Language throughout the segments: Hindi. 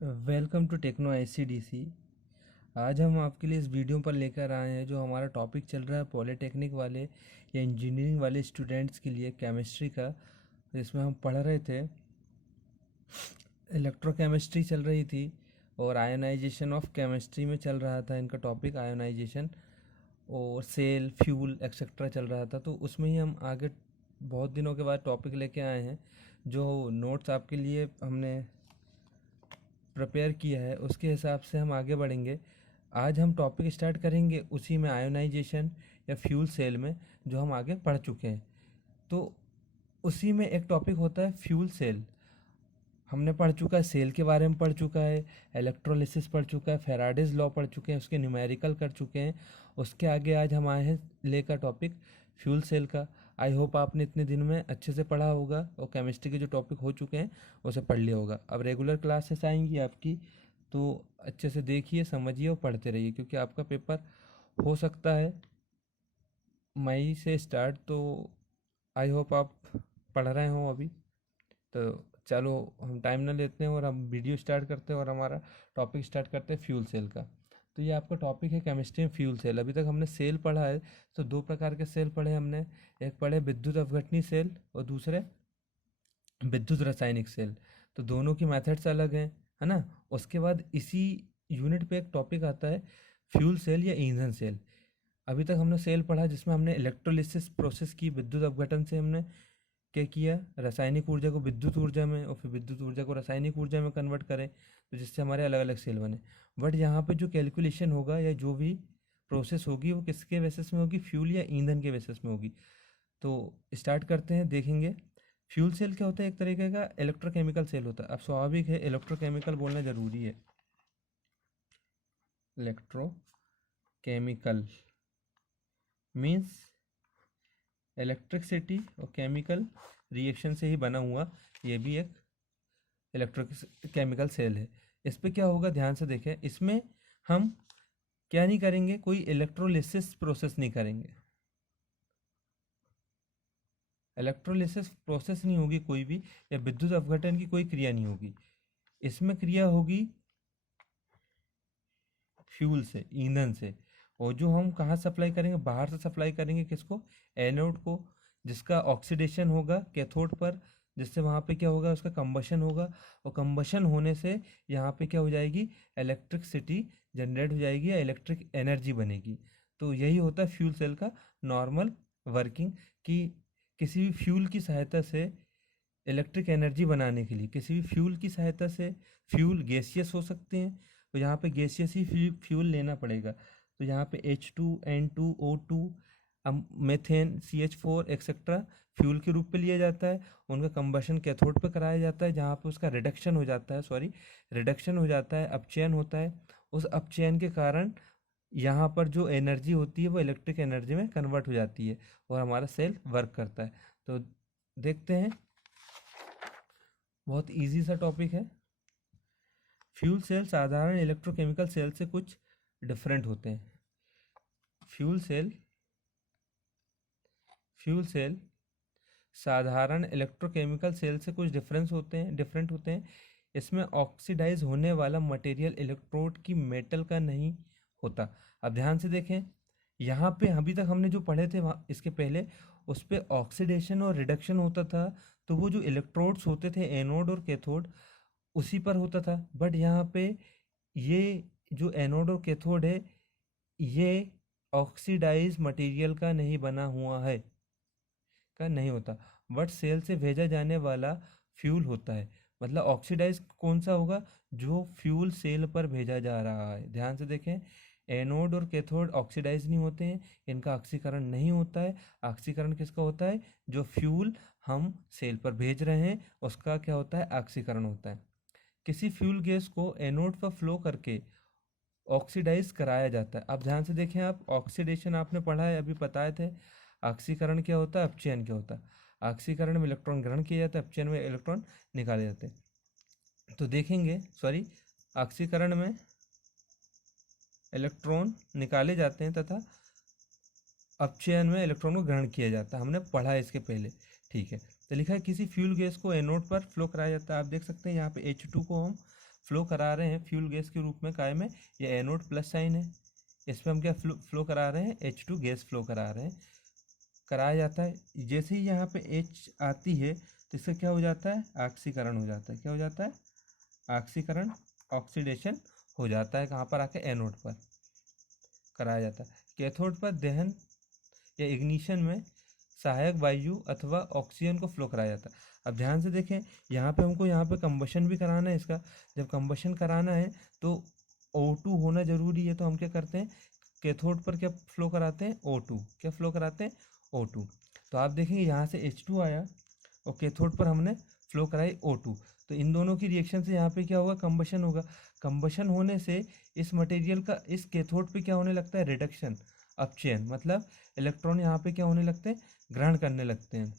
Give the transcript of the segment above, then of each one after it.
Welcome to techno आईसीडीसी। आज हम आपके लिए इस वीडियो पर लेकर आए हैं जो हमारा टॉपिक चल रहा है पॉलिटेक्निक वाले या इंजीनियरिंग वाले स्टूडेंट्स के लिए केमिस्ट्री का। जिसमें हम पढ़ रहे थे, इलेक्ट्रोकेमिस्ट्री चल रही थी और आयोनाइजेशन ऑफ केमिस्ट्री में चल रहा था इनका टॉपिक आयोनाइजेशन, और सेल फ्यूल एक्सेट्रा चल रहा था। तो उसमें ही हम आगे बहुत दिनों के बाद टॉपिक लेके आए हैं। जो नोट्स आपके लिए हमने प्रिपेयर किया है उसके हिसाब से हम आगे बढ़ेंगे। आज हम टॉपिक स्टार्ट करेंगे उसी में, आयोनाइजेशन या फ्यूल सेल में, जो हम आगे पढ़ चुके हैं। तो उसी में एक टॉपिक होता है फ्यूल सेल। हमने पढ़ चुका है, सेल के बारे में पढ़ चुका है, इलेक्ट्रोलिसिस पढ़ चुका है, फेराडेज लॉ पढ़ चुके हैं, उसके न्यूमेरिकल कर चुके हैं। उसके आगे आज हम आए हैं लेकर टॉपिक फ्यूल सेल का। आई होप आपने इतने दिन में अच्छे से पढ़ा होगा और केमिस्ट्री के जो टॉपिक हो चुके हैं उसे पढ़ लिया होगा। अब रेगुलर क्लासेस आएंगी आपकी, तो अच्छे से देखिए, समझिए और पढ़ते रहिए, क्योंकि आपका पेपर हो सकता है मई से स्टार्ट। तो आई होप आप पढ़ रहे हो अभी। तो चलो हम टाइम ना लेते हैं और हम वीडियो स्टार्ट करते हैं और हमारा टॉपिक स्टार्ट करते हैं फ्यूल सेल का। तो ये आपका टॉपिक है केमिस्ट्री में फ्यूल सेल। अभी तक हमने सेल पढ़ा है, तो दो प्रकार के सेल पढ़े हमने। एक पढ़े विद्युत अपघटनी सेल और दूसरे विद्युत रासायनिक सेल। तो दोनों की मेथड्स अलग हैं, है ना। उसके बाद इसी यूनिट पे एक टॉपिक आता है फ्यूल सेल या ईंधन सेल। अभी तक हमने सेल पढ़ा जिसमें हमने इलेक्ट्रोलिसिस प्रोसेस की, विद्युत अपघटन से हमने क्या किया, रासायनिक ऊर्जा को विद्युत ऊर्जा में और फिर विद्युत ऊर्जा को रासायनिक ऊर्जा में कन्वर्ट करें, तो जिससे हमारे अलग अलग सेल बने। बट यहाँ पे जो कैलकुलेशन होगा या जो भी प्रोसेस होगी वो किसके बेसिस में होगी, फ्यूल या ईंधन के बेसिस में होगी। तो स्टार्ट करते हैं, देखेंगे। फ्यूल सेल क्या होता है, एक तरीके का इलेक्ट्रोकेमिकल सेल होता है। अब स्वाभाविक है इलेक्ट्रोकेमिकल बोलना ज़रूरी है। इलेक्ट्रोकेमिकल मीन्स इलेक्ट्रिसिटी और केमिकल रिएक्शन से ही बना हुआ ये भी एक इलेक्ट्रोकेमिकल सेल है। इस पे क्या होगा, ध्यान से देखें। इसमें हम क्या नहीं करेंगे, कोई इलेक्ट्रोलिसिस प्रोसेस नहीं करेंगे। इलेक्ट्रोलिसिस प्रोसेस नहीं होगी कोई भी, या विद्युत अपघटन की कोई क्रिया नहीं होगी। इसमें क्रिया होगी फ्यूल से, ईंधन से। और जो हम कहाँ सप्लाई करेंगे, बाहर से सप्लाई करेंगे। किसको, एनोड को, जिसका ऑक्सीडेशन होगा कैथोड पर, जिससे वहाँ पे क्या होगा, उसका कंबशन होगा। और कंबशन होने से यहाँ पे क्या हो जाएगी, इलेक्ट्रिसिटी जनरेट हो जाएगी या इलेक्ट्रिक एनर्जी बनेगी। तो यही होता है फ्यूल सेल का नॉर्मल वर्किंग, कि किसी भी फ्यूल की सहायता से इलेक्ट्रिक एनर्जी बनाने के लिए, किसी भी फ्यूल की सहायता से, फ्यूल गैसियस हो सकते हैं, तो यहाँ पे गैसियस ही फ्यूल लेना पड़ेगा। तो यहाँ पे H2N2O2, methane, CH4 etcetera fuel के रूप पे लिया जाता है। उनका कंबशन कैथोड पे कराया जाता है, जहाँ पे उसका रिडक्शन हो जाता है, रिडक्शन हो जाता है, अपचयन होता है। उस अपचयन के कारण यहाँ पर जो एनर्जी होती है वो इलेक्ट्रिक एनर्जी में कन्वर्ट हो जाती है और हमारा सेल वर्क करता है। तो देखते हैं, बहुत इजी सा टॉपिक है। फ्यूल सेल साधारण इलेक्ट्रोकेमिकल सेल से कुछ डिफरेंट होते हैं। फ्यूल सेल फ्यूल सेल साधारण इलेक्ट्रोकेमिकल सेल से कुछ डिफरेंट होते हैं। इसमें ऑक्सीडाइज होने वाला मटेरियल इलेक्ट्रोड की मेटल का नहीं होता। अब ध्यान से देखें, यहाँ पे अभी तक हमने जो पढ़े थे वहाँ इसके पहले, उस पे ऑक्सीडेशन और रिडक्शन होता था। तो वो जो इलेक्ट्रोड्स होते थे, एनोड और कैथोड, उसी पर होता था। बट यहाँ पे ये जो एनोड और कैथोड है, ये ऑक्सीडाइज मटेरियल का नहीं बना हुआ है, का नहीं होता। बट सेल से भेजा जाने वाला फ्यूल होता है। मतलब ऑक्सीडाइज कौन सा होगा, जो फ्यूल सेल पर भेजा जा रहा है। ध्यान से देखें, एनोड और कैथोड ऑक्सीडाइज नहीं होते हैं, इनका ऑक्सीकरण नहीं होता है। ऑक्सीकरण किसका होता है, जो फ्यूल हम सेल पर भेज रहे हैं उसका क्या होता है, ऑक्सीकरण होता है। किसी फ्यूल गैस को एनोड पर फ्लो करके ऑक्सीडाइज कराया जाता है। अब ध्यान से देखें, आप ऑक्सीडेशन आपने पढ़ा है, अभी बताए थे। ऑक्सीकरण क्या होता है, अपचयन क्या होता है। ऑक्सीकरण में इलेक्ट्रॉन ग्रहण किया जाता है, अपचयन में इलेक्ट्रॉन निकाले जाते हैं। तो देखेंगे, सॉरी, ऑक्सीकरण में इलेक्ट्रॉन निकाले जाते हैं तथा अपचयन में इलेक्ट्रॉन को ग्रहण किया जाता है। हमने पढ़ा है इसके पहले, ठीक है। तो लिखा है किसी फ्यूल गैस को एनोड पर फ्लो कराया जाता है। आप देख सकते हैं यहाँ पे H2 को हम फ्लो करा रहे हैं फ्यूल गैस के रूप में काय में, ये एनोड प्लस साइन है, इसमें हम क्या फ्लो करा रहे हैं, H2 गैस फ्लो करा रहे हैं, कराया जाता है। जैसे ही यहाँ पे H आती है तो इसका क्या हो जाता है, ऑक्सीकरण हो जाता है। क्या हो जाता है, ऑक्सीकरण, ऑक्सीडेशन हो जाता है। कहाँ पर आके, एनोड पर कराया जाता है। कैथोड पर दहन या इग्निशन में सहायक वायु अथवा ऑक्सीजन को फ्लो कराया जाता है। अब ध्यान से देखें, यहाँ पे हमको यहाँ पे कंबशन भी कराना है इसका। जब कंबशन कराना है तो O2 होना जरूरी है, तो हम क्या करते हैं, कैथोड पर क्या फ्लो कराते हैं, O2। क्या फ्लो कराते हैं, O2। तो आप देखेंगे यहाँ से H2 आया और कैथोड पर हमने फ्लो कराई O2, तो इन दोनों की रिएक्शन से यहाँ पे क्या होगा, कंबशन होगा। कंबशन होने से इस मटेरियल का इस कैथोड पे क्या होने लगता है, रिडक्शन, अपचयन, मतलब इलेक्ट्रॉन यहाँ पे क्या होने लगते हैं, ग्रहण करने लगते हैं।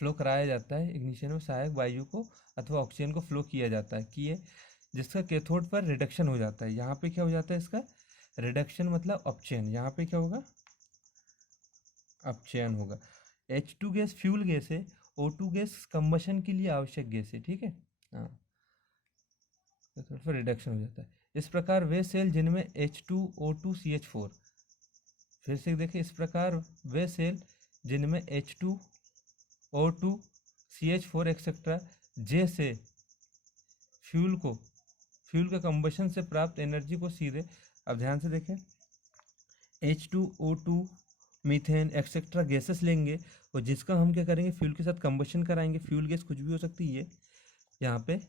फ्लो कराया जाता है इग्निशन में सहायक वायु को अथवा ऑक्सीजन को फ्लो किया जाता है, किए, जिसका कैथोड पर रिडक्शन हो जाता है। यहाँ पे क्या हो जाता है, इसका रिडक्शन मतलब अपचयन। यहाँ पे क्या होगा, अपचयन होगा। H2 गैस फ्यूल गैस है, O2 गैस कंबशन के लिए आवश्यक गैस है, ठीक है। हाँ, कैथोड पर रिडक्शन हो जाता है। इस प्रकार वे सेल जिनमें H2O2 CH4, फिर से देखें, इस प्रकार वे सेल जिनमें H2O2 CH4 एक्सेट्रा जैसे फ्यूल के कंबशन से प्राप्त एनर्जी को सीधे, अब ध्यान से देखें, H2O2 मीथेन एक्सेट्रा गैसेस लेंगे और जिसका हम क्या करेंगे, फ्यूल के साथ कंबशन कराएंगे। फ्यूल गैस कुछ भी हो सकती है, यहाँ पे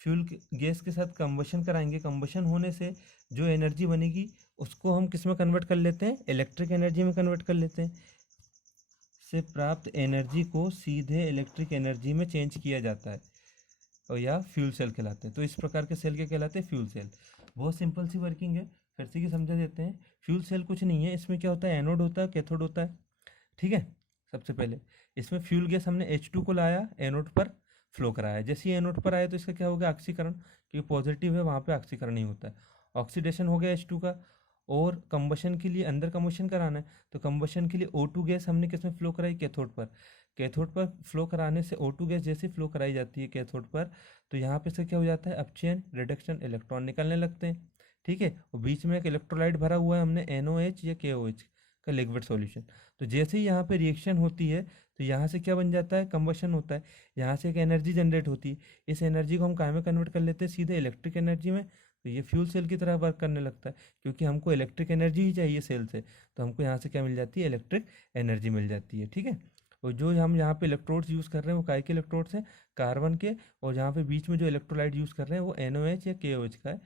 फ्यूल गैस के साथ कंबशन कराएंगे। कंबशन होने से जो एनर्जी बनेगी उसको हम किस में कन्वर्ट कर लेते हैं, इलेक्ट्रिक एनर्जी में कन्वर्ट कर लेते हैं। से प्राप्त एनर्जी को सीधे इलेक्ट्रिक एनर्जी में चेंज किया जाता है और या फ्यूल सेल कहलाते हैं। तो इस प्रकार के सेल के कहलाते हैं, फ्यूल सेल। बहुत सिंपल सी वर्किंग है, फिर से कि समझा देते हैं। फ्यूल सेल कुछ नहीं है, इसमें क्या होता है, एनोड होता है, कैथोड होता है, ठीक है। सबसे पहले इसमें फ्यूल गैस हमने H2 को लाया, एनोड पर फ्लो कराया। जैसे ही एनोड पर आया तो इसका क्या हो गया, ऑक्सीकरण, क्योंकि पॉजिटिव है वहाँ पे ऑक्सीकरण नहीं होता है, ऑक्सीडेशन हो गया H2 का। और कंबशन के लिए अंदर कंबशन कराना है, तो कंबशन के लिए O2 गैस हमने किस में फ्लो कराई, कैथोड पर। कैथोड पर फ्लो कराने से O2 गैस जैसे फ्लो कराई जाती है कैथोड पर, तो यहाँ पे से क्या हो जाता है, अपचयन, रिडक्शन, इलेक्ट्रॉन निकलने लगते हैं, ठीक है। और बीच में एक इलेक्ट्रोलाइट भरा हुआ है हमने, NOH या KOH का लिक्विड सॉल्यूशन। तो जैसे ही यहाँ पे रिएक्शन होती है तो यहाँ से क्या बन जाता है, कंबशन होता है, यहाँ से एक एनर्जी जनरेट होती है। इस एनर्जी को हम काय में कन्वर्ट कर लेते हैं, सीधे इलेक्ट्रिक एनर्जी में। तो ये फ्यूल सेल की तरह वर्क करने लगता है, क्योंकि हमको इलेक्ट्रिक एनर्जी ही चाहिए सेल से, तो हमको यहाँ से क्या मिल जाती है, इलेक्ट्रिक एनर्जी मिल जाती है, ठीक है। और जो हम यहाँ पे इलेक्ट्रोड्स यूज़ कर रहे हैं वो काय के इलेक्ट्रोड्स हैं, कार्बन के। और यहाँ पे बीच में जो इलेक्ट्रोलाइट यूज़ कर रहे हैं वो NOH या KOH का है,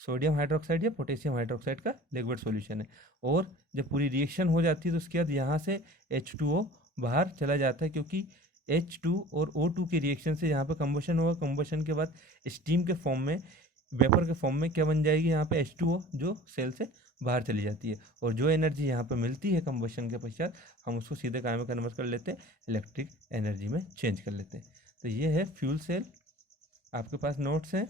सोडियम हाइड्रोक्साइड या पोटेशियम हाइड्रोक्साइड का लिक्विड सॉल्यूशन है। और जब पूरी रिएक्शन हो जाती है तो उसके बाद यहाँ से H2O बाहर चला जाता है, क्योंकि H2 और O2 की रिएक्शन से यहाँ पे कंबशन होगा। कंबशन के बाद स्टीम के फॉर्म में, वेपर के फॉर्म में क्या बन जाएगी, यहाँ पे H2O जो सेल से बाहर चली जाती है। और जो एनर्जी यहाँ पे मिलती है कंबशन के पश्चात, हम उसको सीधे काय में कन्वर्ट कर लेते हैं, इलेक्ट्रिक एनर्जी में चेंज कर लेते हैं। तो ये है फ्यूल सेल। आपके पास नोट्स हैं,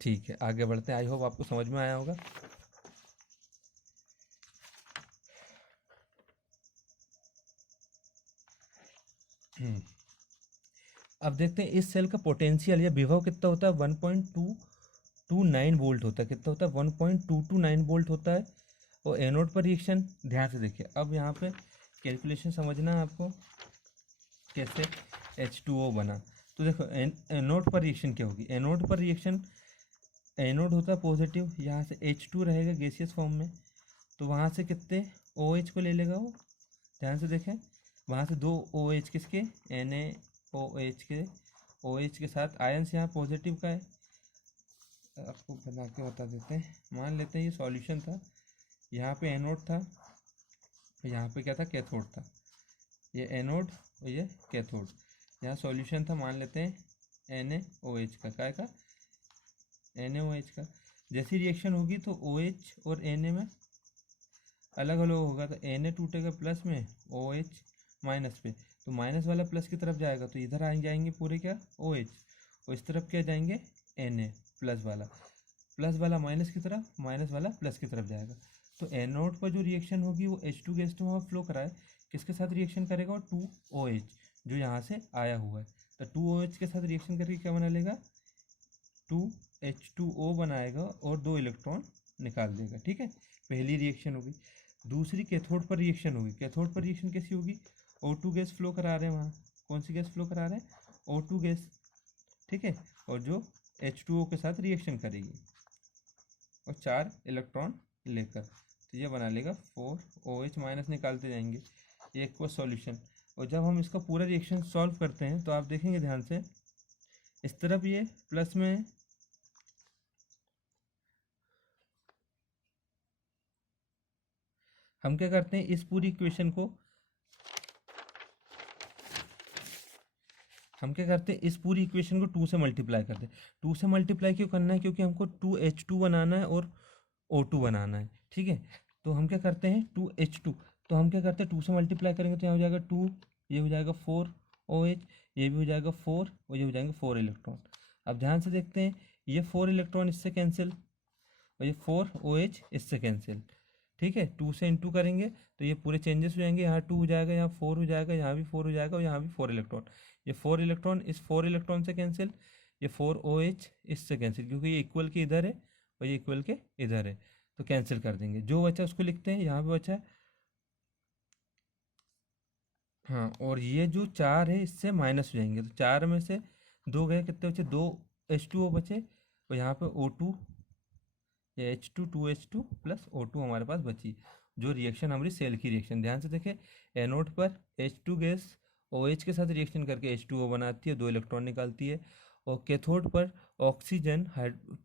ठीक है, आगे बढ़ते हैं। आई होप आपको समझ में आया होगा। अब देखते हैं इस सेल का पोटेंशियल या विभव कितना होता है, 1.229 वोल्ट होता है। कितना होता है, 1.229 वोल्ट होता है। और एनोड पर रिएक्शन, ध्यान से देखिए, अब यहाँ पे कैलकुलेशन समझना है आपको, कैसे H2O बना। तो देखो एनोड पर रिएक्शन क्या होगी, एनोड पर रिएक्शन, एनोड होता है पॉजिटिव, यहाँ से H2 रहेगा गैसियस फॉर्म में, तो वहाँ से कितने OH को ले लेगा वो, ध्यान से देखें, वहाँ से दो OH किसके, NaOH के, OH के साथ आयंस यहाँ पॉजिटिव का है। आपको बना के बता देते हैं, मान लेते हैं ये सॉल्यूशन था, यहाँ पे एनोड था, यहाँ पे क्या था, कैथोड था। ये एनोड और ये कैथोड, यहाँ सॉल्यूशन था, मान लेते हैं NaOH का, क्या का, NaOH का। जैसी रिएक्शन होगी तो OH और Na में अलग अलग होगा, तो Na टूटेगा प्लस में, OH माइनस पे, तो माइनस वाला प्लस की तरफ जाएगा, तो इधर आ जाएंगे पूरे क्या, OH, और इस तरफ क्या जाएंगे, Na प्लस वाला माइनस की तरफ, माइनस वाला प्लस की तरफ जाएगा। तो एनोड पर जो रिएक्शन होगी वो H2 गैस तो वहाँ फ्लो कराए, किसके साथ रिएक्शन करेगा, और 2OH जो यहाँ से आया हुआ है, तो 2OH के साथ रिएक्शन करके क्या बना लेगा, 2H2O बनाएगा और 2 इलेक्ट्रॉन निकाल देगा। ठीक है, पहली रिएक्शन होगी। दूसरी कैथोड पर रिएक्शन होगी। कैथोड पर रिएक्शन कैसी होगी, O2 गैस फ्लो करा रहे हैं वहाँ, कौन सी गैस फ्लो करा रहे हैं, O2 गैस। ठीक है, और जो H2O के साथ रिएक्शन करेगी और 4 इलेक्ट्रॉन लेकर, तो ये बना लेगा 4OH माइनस, निकालते जाएंगे, ये एक वो सॉल्यूशन। और जब हम इसका पूरा रिएक्शन सॉल्व करते हैं तो आप देखेंगे ध्यान से, इस तरफ ये प्लस में है, हम क्या करते हैं इस पूरी इक्वेशन को, हम क्या करते हैं इस पूरी इक्वेशन को 2 से मल्टीप्लाई करते हैं। 2 से मल्टीप्लाई क्यों करना है, क्योंकि हमको 2H2 बनाना है और O2 बनाना है। ठीक है, तो हम क्या करते हैं 2H2, तो हम क्या करते हैं 2 से मल्टीप्लाई करेंगे तो यहाँ हो जाएगा 2, ये हो जाएगा 4OH, ये भी हो जाएगा 4 और ये हो जाएंगे 4 इलेक्ट्रॉन। अब ध्यान से देखते हैं, ये 4 इलेक्ट्रॉन इससे कैंसिल और ये 4OH इससे कैंसिल। ठीक है, 2 से इंटू करेंगे तो ये पूरे चेंजेस हो जाएंगे, यहाँ 2 हो जाएगा, यहाँ 4 हो जाएगा, यहाँ भी 4 हो जाएगा और यहाँ भी 4 इलेक्ट्रॉन। ये 4 इलेक्ट्रॉन इस 4 इलेक्ट्रॉन से कैंसिल, ये 4OH इससे कैंसिल, क्योंकि ये इक्वल के इधर है और ये इक्वल के इधर है, तो कैंसिल कर देंगे। जो बचा उसको लिखते हैं, यहाँ पे बचा है, हाँ, और ये जो 4 है इससे माइनस हो जाएंगे, तो 4 में से 2 गए, कितने बचे, 2H2O बचे, और यहाँ पे O2, ये H2 2H2 प्लस O2 हमारे पास बची, जो रिएक्शन हमारी सेल की रिएक्शन। ध्यान से देखें, एनोड पर H2 गैस OH के साथ रिएक्शन करके H2O बनाती है, 2 इलेक्ट्रॉन निकालती है, और कैथोड पर ऑक्सीजन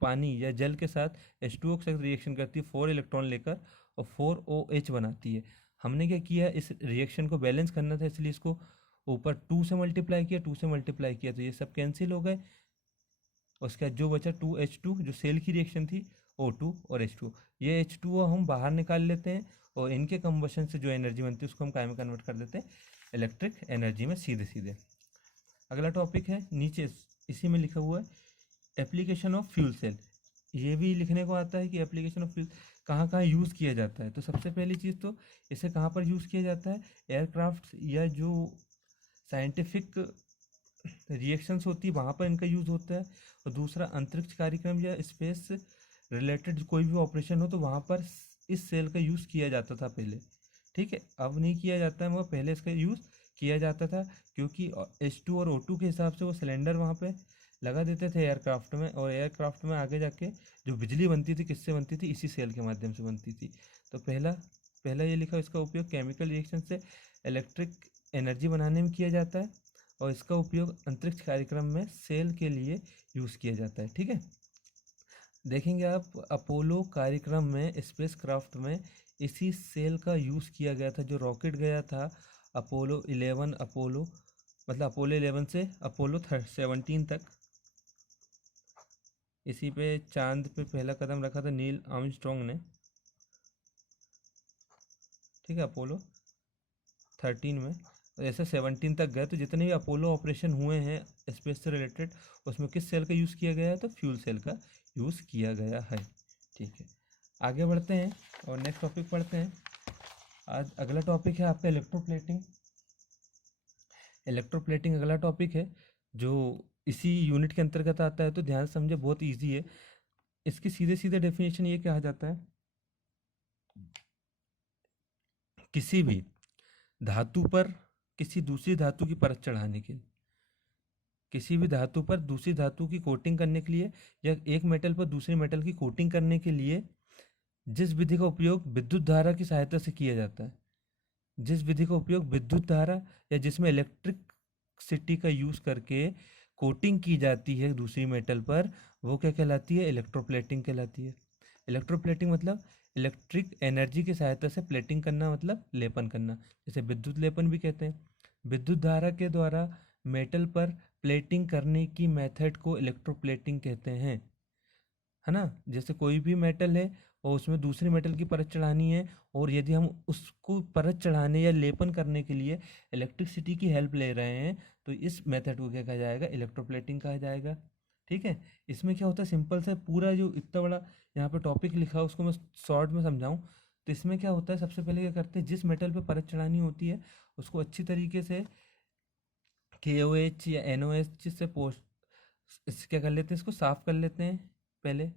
पानी या जल के साथ H2O के साथ रिएक्शन करती है, 4 इलेक्ट्रॉन लेकर और 4OH बनाती है। हमने क्या किया, इस रिएक्शन को बैलेंस करना था, इसलिए इसको ऊपर 2 से मल्टीप्लाई किया, 2 से मल्टीप्लाई किया तो ये सब कैंसिल हो गए। उसके बाद जो बचा 2H2, जो सेल की रिएक्शन थी, O2 और H2, ये H2O हम बाहर निकाल लेते हैं और इनके कंबशन से जो एनर्जी बनती है उसको हम काय में कन्वर्ट कर देते हैं, इलेक्ट्रिक एनर्जी में, सीधे सीधे। अगला टॉपिक है नीचे इसी में लिखा हुआ है, एप्लीकेशन ऑफ फ्यूल सेल। ये भी लिखने को आता है कि एप्लीकेशन ऑफ फ्यूल कहाँ कहाँ यूज़ किया जाता है। तो सबसे पहली चीज़ तो इसे कहाँ पर यूज़ किया जाता है, एयरक्राफ्ट या जो साइंटिफिक रिएक्शंस होती है वहाँ पर इनका यूज़ होता है। और दूसरा, अंतरिक्ष कार्यक्रम या स्पेस रिलेटेड कोई भी ऑपरेशन हो तो वहाँ पर इस सेल का यूज़ किया जाता था पहले। ठीक है, अब नहीं किया जाता है, मगर पहले इसका यूज़ किया जाता था, क्योंकि H2 और O2 के हिसाब से वो सिलेंडर वहाँ पे लगा देते थे एयरक्राफ्ट में, और एयरक्राफ्ट में आगे जाके जो बिजली बनती थी किससे बनती थी, इसी सेल के माध्यम से बनती थी। तो पहला पहला ये लिखा, इसका उपयोग केमिकल रिएक्शन से इलेक्ट्रिक एनर्जी बनाने में किया जाता है, और इसका उपयोग अंतरिक्ष कार्यक्रम में सेल के लिए यूज़ किया जाता है। ठीक है, देखेंगे आप अपोलो कार्यक्रम में, स्पेस क्राफ्ट में इसी सेल का यूज़ किया गया था। जो रॉकेट गया था अपोलो 11, अपोलो मतलब अपोलो 11 से अपोलो 17 तक, इसी पे चांद पे पहला कदम रखा था नील आर्मस्ट्रॉन्ग ने। ठीक है, अपोलो 13 में, ऐसे 17 तक गए। तो जितने भी अपोलो ऑपरेशन हुए हैं स्पेस से रिलेटेड, उसमें किस सेल का यूज़ किया गया है, तो फ्यूल सेल का यूज़ किया गया है। ठीक है, आगे बढ़ते हैं और नेक्स्ट टॉपिक पढ़ते हैं। आज अगला टॉपिक है आपका इलेक्ट्रोप्लेटिंग। इलेक्ट्रोप्लेटिंग अगला टॉपिक है जो इसी यूनिट के अंतर्गत आता है, तो ध्यान से समझे, बहुत ईजी है। इसकी सीधे सीधे डेफिनेशन ये कहा जाता है, किसी भी धातु पर किसी दूसरी धातु की परत चढ़ाने के, किसी भी धातु पर दूसरी धातु की कोटिंग करने के लिए, या एक मेटल पर दूसरे मेटल की कोटिंग करने के लिए जिस विधि का उपयोग विद्युत धारा की सहायता से किया जाता है, जिस विधि का उपयोग विद्युत धारा या जिसमें इलेक्ट्रिसिटी का यूज़ करके कोटिंग की जाती है दूसरी मेटल पर, वो क्या कहलाती है, इलेक्ट्रोप्लेटिंग कहलाती है। इलेक्ट्रोप्लेटिंग मतलब इलेक्ट्रिक एनर्जी की सहायता से प्लेटिंग करना, मतलब लेपन करना, जैसे विद्युत लेपन भी कहते हैं। विद्युत धारा के द्वारा मेटल पर प्लेटिंग करने की मेथड को इलेक्ट्रोप्लेटिंग कहते हैं, है ना। जैसे कोई भी मेटल है और उसमें दूसरी मेटल की परत चढ़ानी है, और यदि हम उसको परत चढ़ाने या लेपन करने के लिए इलेक्ट्रिसिटी की हेल्प ले रहे हैं, तो इस मेथड को क्या कहा जाएगा, इलेक्ट्रोप्लेटिंग कहा जाएगा। ठीक है, इसमें क्या होता है, सिंपल से पूरा जो इतना बड़ा यहाँ पे टॉपिक लिखा है उसको मैं शॉर्ट में समझाऊं, तो इसमें क्या होता है, सबसे पहले क्या करते हैं, जिस मेटल पे परत चढ़ानी होती है उसको अच्छी तरीके से KOH या NOH से क्या कर लेते हैं, इसको साफ कर लेते हैं। पहले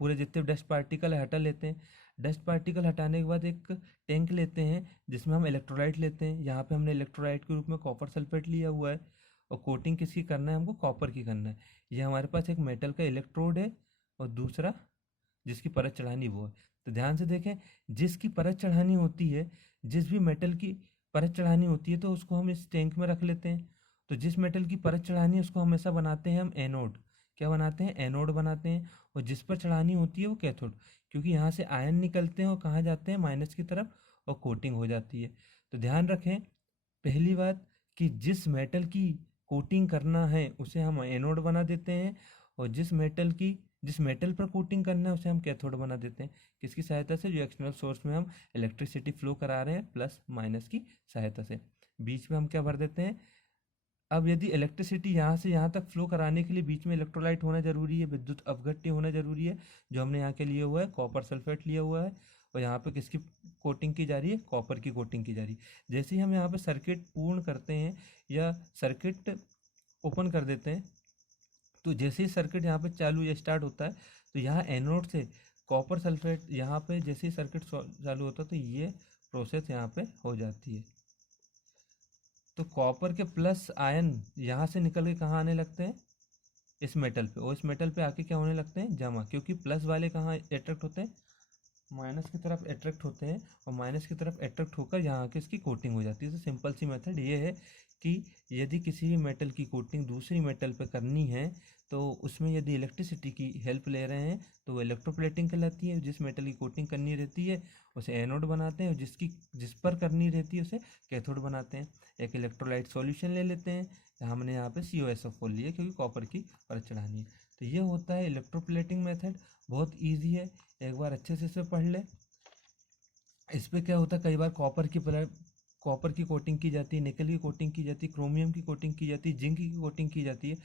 पूरे जितने डस्ट पार्टिकल हटा लेते हैं। डस्ट पार्टिकल हटाने के बाद एक टैंक लेते हैं जिसमें हम इलेक्ट्रोलाइट लेते हैं। यहाँ पे हमने इलेक्ट्रोलाइट के रूप में कॉपर सल्फेट लिया हुआ है, और कोटिंग किसकी करना है, हमको कॉपर की करना है। ये हमारे पास एक मेटल का इलेक्ट्रोड है, और दूसरा जिसकी परत चढ़ानी वो है। तो ध्यान से देखें, जिसकी परत चढ़ानी होती है, जिस भी मेटल की परत चढ़ानी होती है, तो उसको हम इस टैंक में रख लेते हैं। तो जिस मेटल की परत चढ़ानी है उसको हमेशा बनाते हैं हम एनोड। क्या बनाते हैं, एनोड बनाते हैं। और जिस पर चढ़ानी होती है वो कैथोड, क्योंकि यहाँ से आयन निकलते हैं और कहाँ जाते हैं, माइनस की तरफ, और कोटिंग हो जाती है। तो ध्यान रखें, पहली बात कि जिस मेटल की कोटिंग करना है उसे हम एनोड बना देते हैं, और जिस मेटल पर कोटिंग करना है उसे हम कैथोड बना देते हैं। किसकी सहायता से, जो एक्सटर्नल सोर्स में हम इलेक्ट्रिसिटी फ्लो करा रहे हैं प्लस माइनस की सहायता से। बीच में हम क्या भर देते हैं, अब यदि इलेक्ट्रिसिटी यहाँ से यहाँ तक फ्लो कराने के लिए बीच में इलेक्ट्रोलाइट होना जरूरी है, विद्युत अपघट्य होना जरूरी है, जो हमने यहाँ के लिए हुआ है कॉपर सल्फेट लिया हुआ है। और यहाँ पे किसकी कोटिंग की जा रही है, कॉपर की कोटिंग की जा रही है। जैसे ही हम यहाँ पे सर्किट पूर्ण करते हैं या सर्किट ओपन कर देते हैं, तो जैसे ही सर्किट यहाँ पे चालू या स्टार्ट होता है, तो यहाँ एनोड से कॉपर सल्फेट, यहाँ पे जैसे ही सर्किट चालू होता है तो ये प्रोसेस यहाँ पे हो जाती है। तो कॉपर के प्लस आयन यहाँ से निकल के कहाँ आने लगते हैं, इस मेटल पे, और इस मेटल पे आके क्या होने लगते हैं, जमा। क्योंकि प्लस वाले कहाँ अट्रैक्ट होते हैं, माइनस की तरफ अट्रैक्ट होते हैं, और माइनस की तरफ अट्रैक्ट होकर यहाँ के इसकी कोटिंग हो जाती है। तो सिंपल सी मेथड ये है कि यदि किसी भी मेटल की कोटिंग दूसरी मेटल पे करनी है, तो उसमें यदि इलेक्ट्रिसिटी की हेल्प ले रहे हैं तो वो इलेक्ट्रोप्लेटिंग कहलाती है। जिस मेटल की कोटिंग करनी रहती है उसे एनोड बनाते हैं, और जिस पर करनी रहती है उसे कैथोड बनाते हैं। एक इलेक्ट्रोलाइट सॉल्यूशन ले लेते हैं, हमने यहाँ पे COSO4 लिया क्योंकि कॉपर की परत चढ़ानी है। तो ये होता है इलेक्ट्रोप्लेटिंग मेथड, बहुत ईजी है, एक बार अच्छे से इसे पढ़ ले। इस पे क्या होता है, कई बार कॉपर की कोटिंग की जाती है, निकल की कोटिंग की जाती है, क्रोमियम की कोटिंग की जाती है, जिंक की कोटिंग की जाती है।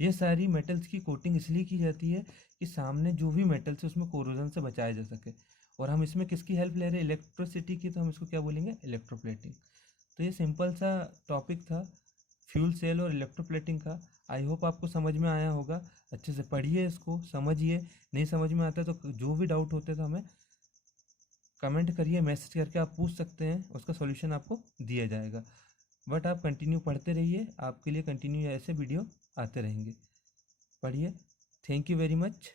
ये सारी मेटल्स की कोटिंग इसलिए की जाती है कि सामने जो भी मेटल्स है उसमें कोरोजन से बचाया जा सके। और हम इसमें किसकी हेल्प ले रहे हैं, इलेक्ट्रिसिटी की, तो हम इसको क्या बोलेंगे, इलेक्ट्रोप्लेटिंग। तो ये सिंपल सा टॉपिक था फ्यूल सेल और इलेक्ट्रोप्लेटिंग का। आई होप आपको समझ में आया होगा। अच्छे से पढ़िए, इसको समझिए। नहीं समझ में आता तो जो भी डाउट होते तो हमें कमेंट करिए, मैसेज करके आप पूछ सकते हैं, उसका सॉल्यूशन आपको दिया जाएगा। बट आप कंटिन्यू पढ़ते रहिए, आपके लिए कंटिन्यू ऐसे वीडियो आते रहेंगे। पढ़िए। Thank you very much.